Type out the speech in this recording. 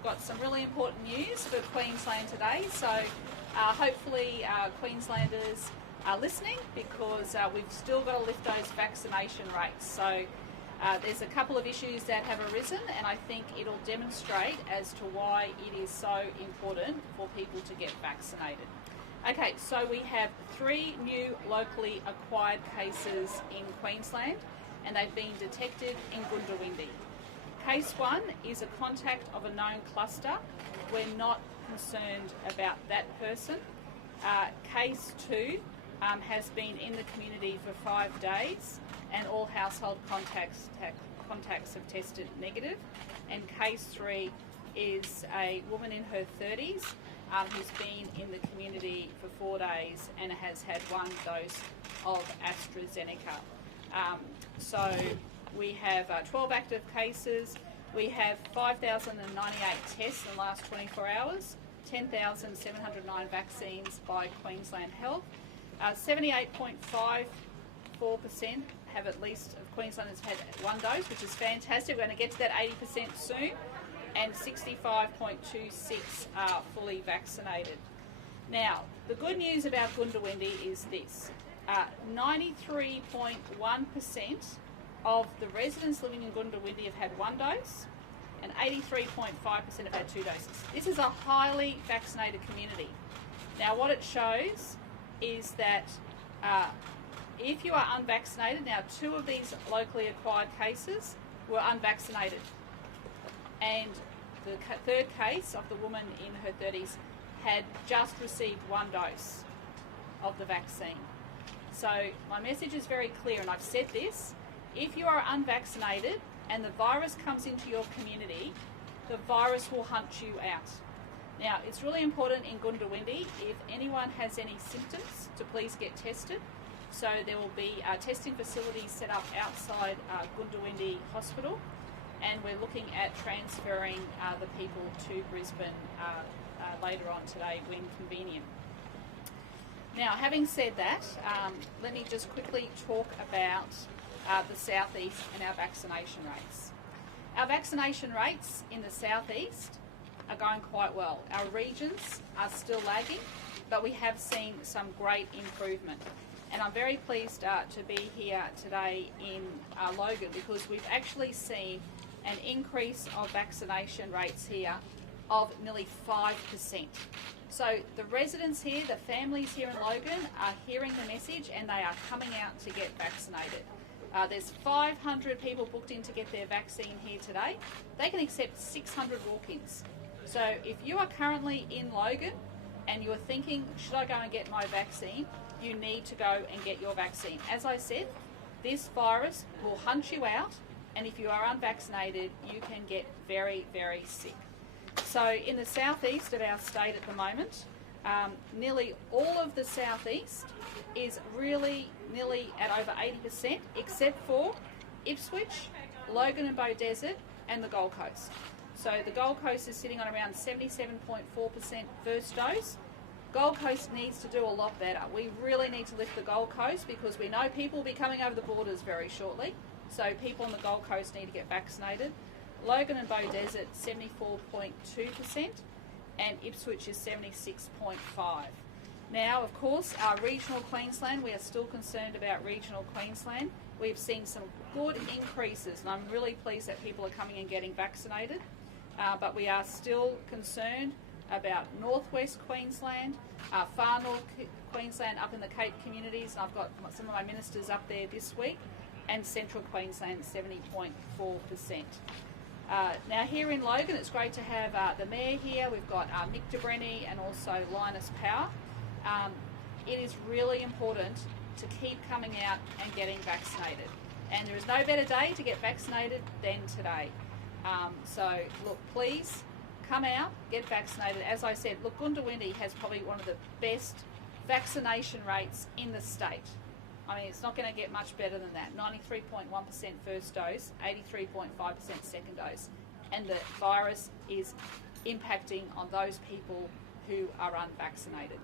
we've got some really important news for Queensland today. So hopefully Queenslanders are listening, because we've still got to lift those vaccination rates. So there's a couple of issues that have arisen, and I think it'll demonstrate as to why it is so important for people to get vaccinated. Okay, so we have 3 new locally acquired cases in Queensland, and they've been detected in Goondiwindi. Case 1 is a contact of a known cluster. We're not concerned about that person. Case 2 has been in the community for 5 days, and all household contacts have tested negative. And case 3 is a woman in her 30s who's been in the community for 4 days and has had 1 dose of AstraZeneca. So we have 12 active cases. We have 5,098 tests in the last 24 hours, 10,709 vaccines by Queensland Health. 78.54% have at least of Queenslanders had 1 dose, which is fantastic. We're going to get to that 80% soon. And 65.26 are fully vaccinated. Now, the good news about Goondiwindi is this. 93.1% of the residents living in Goondiwindi have had 1 dose, and 83.5% have had 2 doses. This is a highly vaccinated community. Now, what it shows is that if you are unvaccinated, now 2 of these locally acquired cases were unvaccinated, and the 3rd case of the woman in her 30s had just received 1 dose of the vaccine. So my message is very clear, and I've said this: if you are unvaccinated and the virus comes into your community, the virus will hunt you out. Now, it's really important in Goondiwindi, if anyone has any symptoms, to please get tested. So there will be testing facilities set up outside Goondiwindi Hospital, and we're looking at transferring the people to Brisbane later on today when convenient. Now, having said that, let me just quickly talk about the southeast and our vaccination rates. Our vaccination rates in the southeast are going quite well. Our regions are still lagging, but we have seen some great improvement. And I'm very pleased to be here today in Logan, because we've actually seen an increase of vaccination rates here of nearly 5%. So the residents here, the families here in Logan, are hearing the message, and they are coming out to get vaccinated. There's 500 people booked in to get their vaccine here today. They can accept 600 walk-ins. So if you are currently in Logan and you're thinking, should I go and get my vaccine, you need to go and get your vaccine. As I said, this virus will hunt you out, and if you are unvaccinated, you can get very, very sick. So in the southeast of our state at the moment, nearly all of the southeast is really nearly at over 80%, except for Ipswich, Logan and Beaudesert, and the Gold Coast. So the Gold Coast is sitting on around 77.4% first dose. Gold Coast needs to do a lot better. We really need to lift the Gold Coast, because we know people will be coming over the borders very shortly. So people on the Gold Coast need to get vaccinated. Logan and Beaudesert 74.2%, and Ipswich is 76.5%. Now, of course, our regional Queensland, we are still concerned about regional Queensland. We've seen some good increases, and I'm really pleased that people are coming and getting vaccinated. But we are still concerned about northwest Queensland, far north Queensland up in the Cape communities, and I've got some of my ministers up there this week, and central Queensland 70.4%. Now here in Logan, it's great to have the Mayor here. We've got Mick de Brenny and also Linus Power. It is really important to keep coming out and getting vaccinated. And there is no better day to get vaccinated than today. So look, please come out, get vaccinated. As I said, look, Goondiwindi has probably one of the best vaccination rates in the state. I mean, it's not going to get much better than that. 93.1% first dose, 83.5% second dose. And the virus is impacting on those people who are unvaccinated.